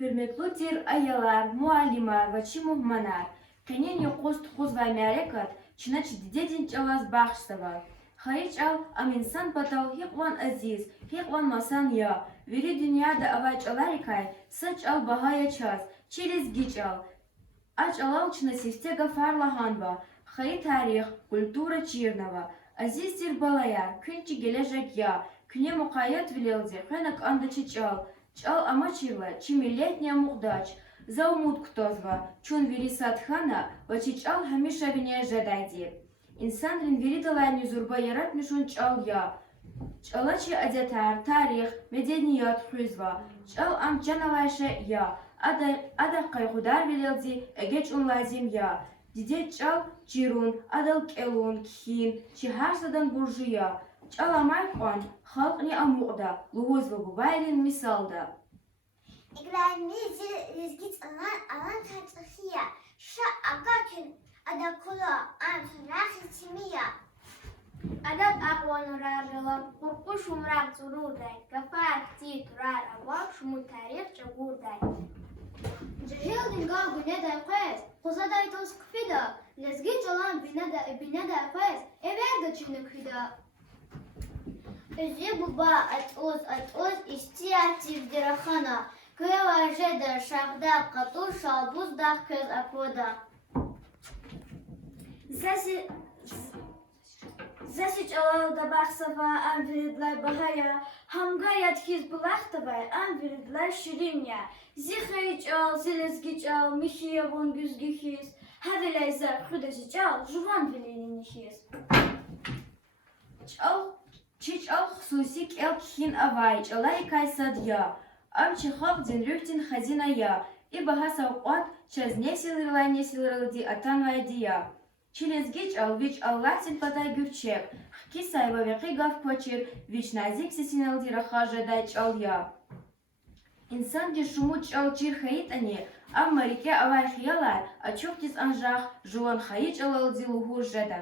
Hürmetlidir ayalar, muallimar ve çimuhmanar. Kenin yokost kuz ve merekat, çınaç didedin çalaz bağışsava. Hayıç al, am insan batal, hikvan aziz, hikvan masan ya. Veri dünyada avaç alarikay, saç al bahaya çaz, çiliz giç al. Aç alal çına sifte gafarlahanva. Hayı tarih, kultura çirnava. Azizdir balaya, künçi gelecek ya. Küne mukayyet vileldi, хэнак андаçı çal. Чал амачила, чимилетняя мухдач, заумут ктозва, чун вери садхана, вачи чал хамиша вине жадайди. İnsan veri dalayını zurba yaratmışın çal ya. Çalaçı adetar, tarih, medeniyet, hüzva. Çal am canavaşa ya. Ada kaygudar verildi, geç un lazim ya. Dide çal, çirun, adal kelun, khin, çiharsadan burjuya. Çalamayk on, halk ni amuqda, luhuzva bu bayrin misalda. İbrahim'in rızgıç alan tartışıya. Şu agakün adakulu antrak içimiya. Adat akwan rarıla kurku şumrak zuruday. Gafar ti turar avak şumu tarih çagurday. Cahil dinga güneday qez, qozaday toz kfida. Lezgiç alan bineday qez, everda çinlik fida. Özü buba at-oz istiyatif dirahana. Kıva jeda şahda qatu şabuzda köz akoda. Засіч алалда бахсава ам віридлай багая, хамгаят хіз булахтабай ам віридлай шириня. Зихайч ал, зелезгіч ал, михия вон güzgü хіз, хавилайза худажич ал, жуван вілінін хіз. Çiç al xsusik el khin avay, çalay kaysad ya. Am çikhab din rühtin hazina ya. İbaha savqat, çaz nesilirlay di atan vaydi ya. Çilezgiç al, viç Allah'sin patay gürçek. Ki sayva ve qigav koçir, viç nazik sesin aldi rahaja day çal ya. İnsan di şumu çal çir hayit ani, am marike avay khiyalar, açok diz anjah, juan hayit alal di luhur jada.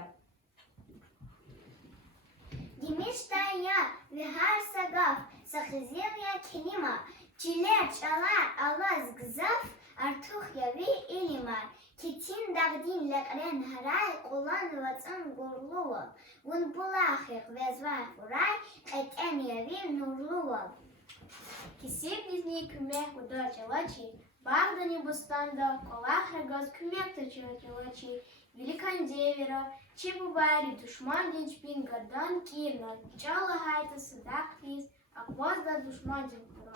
Demişten ya ve her sagaf sakızir ya kelima. Çiler çalar alaz gızaf artık ya ve ilimar. Ketin dağdin lekren haray olan vatan gurluva. Vun bulahik ve zvar furay eten ya ve nurluva. Кисеп дизни күмек уда чалачи, багдани бустанда колах рагаз күмек чалачи, великан девера, чебубари душман динчпин гадан кирна, чала хайта садак физ, аквазда душман динкура.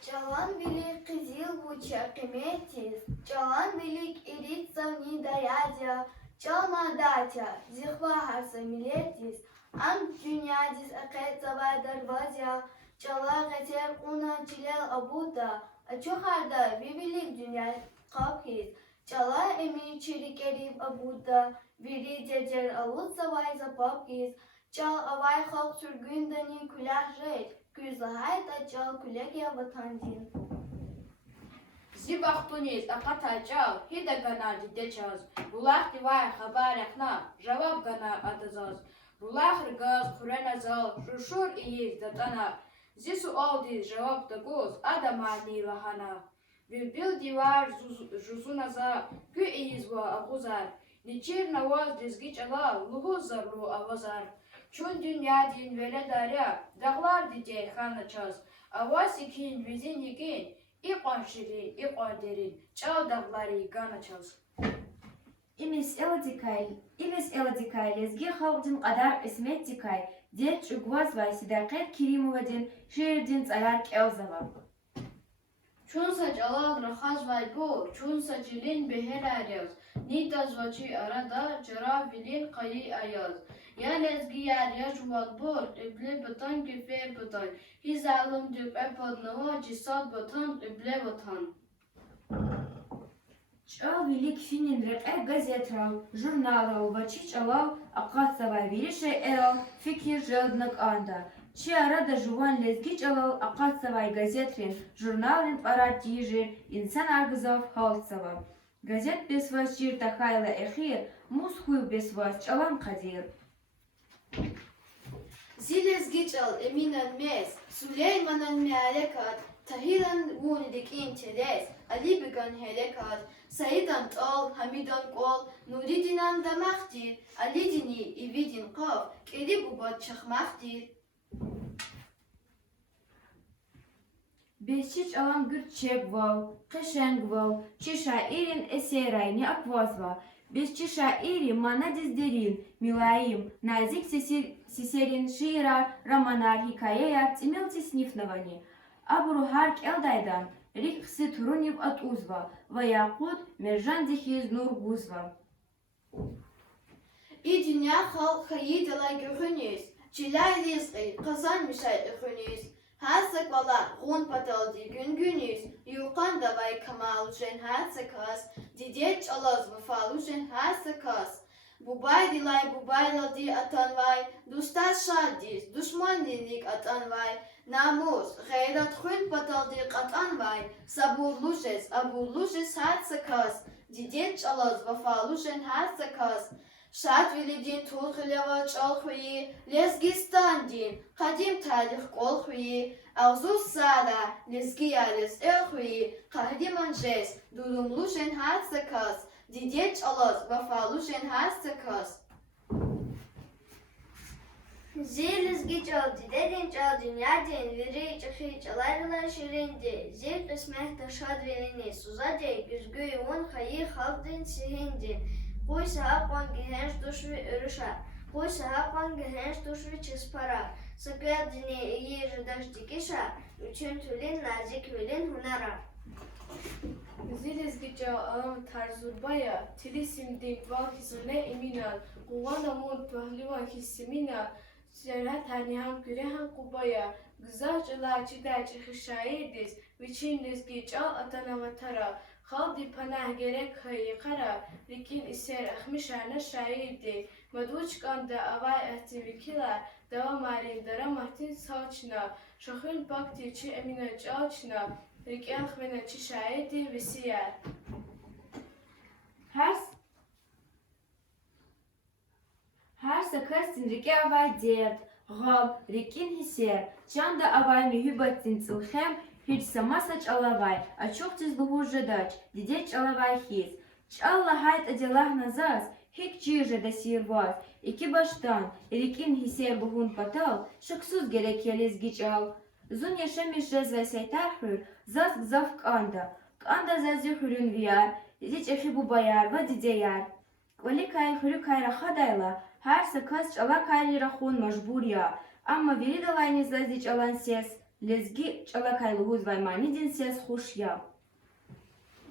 Çalan bilir kızıl buça kıymetiz, çalan bilik irit savni dayadya, çalma datya, zihva harsa milletiz, am dünya diz aket zavay darvazya, çala getir una çilel abuda, açuharda bibilik dünya kaphiz, çala emir çirik erib abuda, viri cecer alut zavay zapaphiz, çal avay halk sürgündani kulah red, Güzahayt açal kulek ya vatancın. Зибахтунис акатачал, хида гана дидечаз, рулах дивай хабарахна, жаваб гана адазаз, рулах ргаз хуреназал, шушур иез датана, зису алди жаваб дагоз, адамани вахана. Билбил дивар жузуназа, гü иезва агузар, ничир наваз дизгич ала, лугузар ру авазар. Çün dünya din vele darya, dağlar diyecek xana çaz. Avaz ikin, vizin ikin, iqan şirin, iqan derin, çal dağları gana çaz. İmes eladikay, lezgi halkdin qadar ismet dikay, de çugvaz vay sidaqet kirimovadin, şiirdin tsalar kelzava. Çün saç alal rakhaz vay bu, çün saçilin beher aryaz, nitaz vaçi arada, cera vilin qayi ayaz. Ya lezgi yar ya juvat bor, ible batan küfe batan. Hiz alım dük epadnava, cisad batan, ible batan. Çal vilik finin rek gazetral, jurnalal, vaçiç alal, aqatsava virişe eral, fikir jaldnak anda. Çi arada juvan lezgiç alal, aqatsava gazetrin, jurnalin parar tijir, insan argızav haltsava. Gazet besvas jir takayla ehir, mushuy besvas çalan qadir. Zilezgiç al eminen mes, Süleyman'ın mealekat, Tahiran wunidik interes, Ali began helekat, Saidan tol, Hamidan kol, Nuridinan damachtir, Ali dini ividin qaf, Kedi bubat çakmachtir. Beşiç alam gür çebval, qışengval, çi şairin eserayni akvazva. Beşçi şairi mana dizderin, milayim, nazik seserin şiirar, romanar, hikayeyar, тимелти снифновани. Абуру харк элдайдан, рик хсы турунив от узва, ваякут мержан дихиз нур гузва. Dünya halk hayidala görünüz, Cilay rizqi, kazan müşay ürünüz. Hasak vala, gun pataldi gün günüz, Yuqan davay kamalujen hasakas, Didiyeç alaz vafalujen hasakas. Bubay dilay bubayla di atanvay, Dustar şadiz, düşman dinlik atanvay, Namus, gayrat hun pataldi qatanvay, Saburlujes, aburlujes hasakas, Didiyeç alaz vafalujen hasakas. Şat velidin tulkhilava çalkhuyi, Lezgistan din, Qadim tarih kolkhuyi, Arzu sara, Lezgiyales elkhuyi, Qahdiman jes, Durumlujen hasakas, Didiyeç alaz, Vafalujen hasakas. Zil gical didedin cal dünyadin viri çıkı çalarla şirindi. Zil kısmet taşad verini suzade güzgüyü un hayı halkdin sihindin. Kuysa hapan gehenç duşvi örüşar. Kuysa hapan gehenç duşvi çıspara. Sıkıya dini iyi rıdaş dikişar. Üçün tülin nazik hülin hunara. Ziliz gica alam tarzubaya, tilisim din vakisine eminan, kuvana mun pahlivan hissimina, Serhat haniham kürehan kubaya, Gızaçılar çidaç hışayediz, Viçinliz gica atanavatara, Haldi panah gerek hayı kara, Rikin iser ahmişana şahidi, Maduçkan da avay ahtivikila, Dava marin daramahtin saçna, Şahın bakti çi emina çalçna, Rikin ahmena çi şahidi visiyar. Her sakastin rike avay dert, Gal, rikin hiser, Çanda avay mühibbatin tsilhem, Hiç samasaç alavay, Açok tiz buhu жадач, Dideç alavay his. Çalla hayt adelah nazaz, Hik çirje da sirvaz, İki baştan, rikin hiser buhun patal, Şaksuz gerek yeliz giç al. Zun yaşamış rezve seytarhür, Zaz gzaf kanda, Kanda zazı hürün viyar, Dideç efi bu bayar va dideyar. Kvali kay hürü kayra hadayla, Her sakas çala kayri rahun majbur ya, Amma veri dalayni zaziç alan ses, Lezgi çalakaylı huzvay manidin ses hoş ya.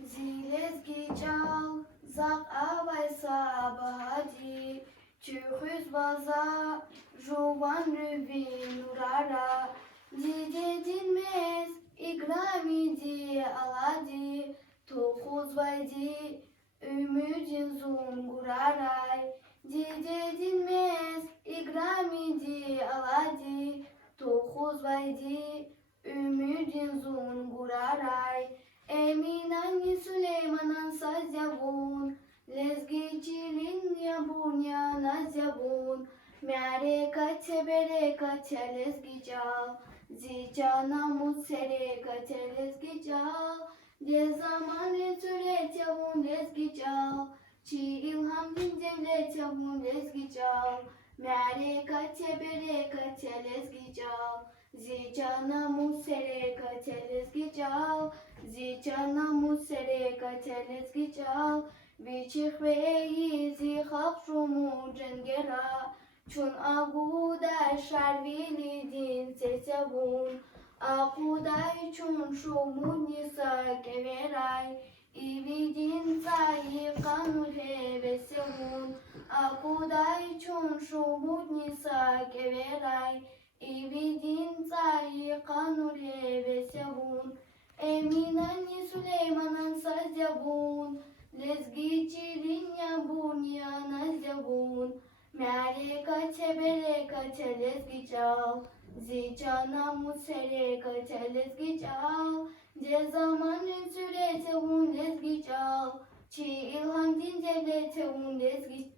Zilezgi çal, zak avay sabahadi, Çühüz baza, jovan rüvi nurara, Didedinmez, ikramidi aladi, Tohuz vaydi, ümüdin zunguraray, Didedinmez, ikramidi aladi, Tohuz vaydi, ümüdin zunguraray, Eminani Süleymanan sazyavun, Lezgicilin yabun ya nazyavun, Merekate berekate lezgical, Zicana mutserekate lezgical, De zaman retüret yavun lezgical, Çi ilham din devlet yavun lezgical, Merekate berekate lezgical, Zicana muserekate lezgical, Zicana muserekate lezgical, Vichih veyi zihak şumu cengera, Çun aguday şarvili din sesevun, Aguday çun şumu nisa keveray, İvidin zayi kanul hevesevun, Aguday çun şumu nisa keveray, İvidin zayi kanul hevesevun, Eminani Süleymanan sazyavun, Lezgicilin yabun ya nazyavun, Merekate berekate lezgical, Zicana muserekate lezgical, De zaman retüretevun lezgical, Çi ilham din devletevun lezgical,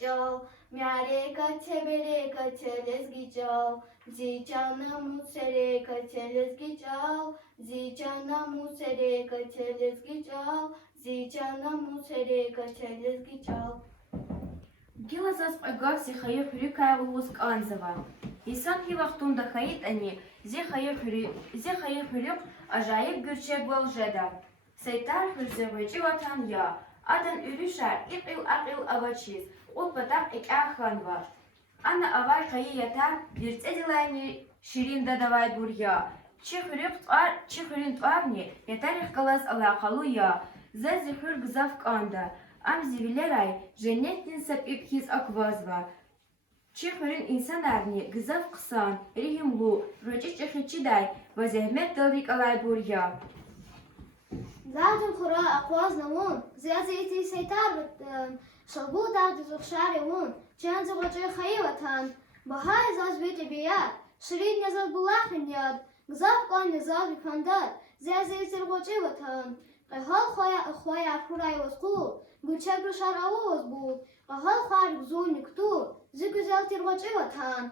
Jal, miare kache bere kache lezgi jal. Zichana musere kache lezgi jal. Zichana musere kache lezgi jal. Zichana musere kache lezgi jal. Гилазас агавси хайыр хурикая вулуск анзава. Исан hi вахтунда хаит ани, зе хайыр хурик ajayip gürçek volжеда. Сейтар хурзевичи ватан я. Адан ürüşer iqil aqil avaçiz. Ot batak ik'ahan var. Ana avay kayı yatar, bir tsedilayni şirin dadavay burya. Çi tvarni, yatar ihkalas alakalı ya. Ze zihur gızaf kanda. Am zivileray, cennetin sapip his akvazva. Çi insan erni, gızaf kısan, rihimlu, roci çehiçiday, ve zehmet dalrik alay burya. زاد القراء أقواز نمون زيادتي سيتار شلبو داد زخشاري ون جان زغجي خيوتان بهاي زاز بيتي بيات شريد نزل بلاخن ياد غزاف قان نزال بفنداد زيادتي الغجي وتان قهال خويا فراي وسقول قوشاك رشار أوز بود قهال خارج زول نكتور زي güzelتي الغجي وتان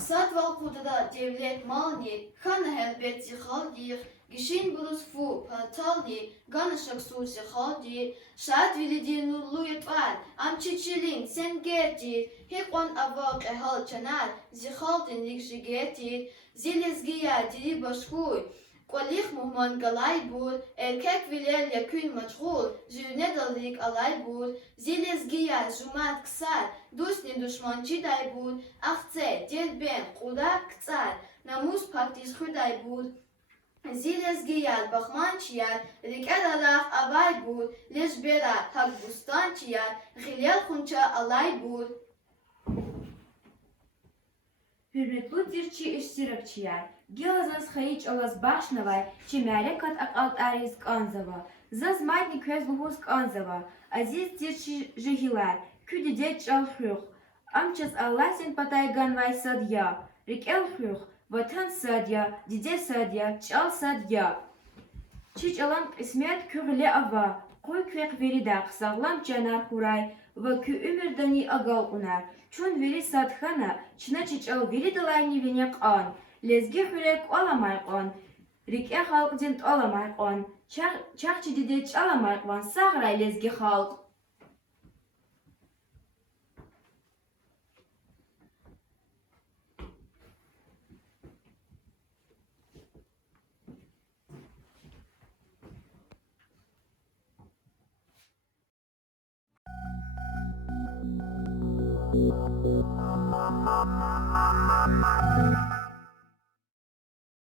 Satval kudada devlet mani, kana helbet zikhaldir, gishin burus fu pataldi, ganışak sur zikhaldir, şad vilidir nurlu yetvar, am çiçilin sen gerdir, hekwan avak ehal çanar, zikhaldin likjigetir, zilezgiya dili başkuy, Qolich muhman galay bul, erkek viler yakün maçgul, züne dalik alay bul, zilezgiya jumat ksar, dusni düşmançı day bul, ahce delben kuda ktsar, namus partiz xuday bul, zilezgiya bakmançiyar, rikadalak avay bul, lejbera hak bustançiyar, xilal xunça alay bul. Hürmetli dirçi iştirakçılar. Gilazas hayiç alas başnavay, çimerekat akalt ariz kanzava. Zaz maydni köz luhus kanzava. Aziz dirçi jihilar, küdüdet çalhüq. Amças Allah'sin patay ganvay sadya. Rikel hüq, vatan sadya, dide sadya, çal sadya. Çiç alam ismet kügle ava. Koy kvek verida sağlam canar huray. Ve kü ümirdani agal unar. Çun veri sadhana, çına çiç al veri dalayni venek an. Lezgi hürek olamay on. Rike halk dint olamay on. Çakçı dideç alamay on. Sağray lezgi halk. Thank you.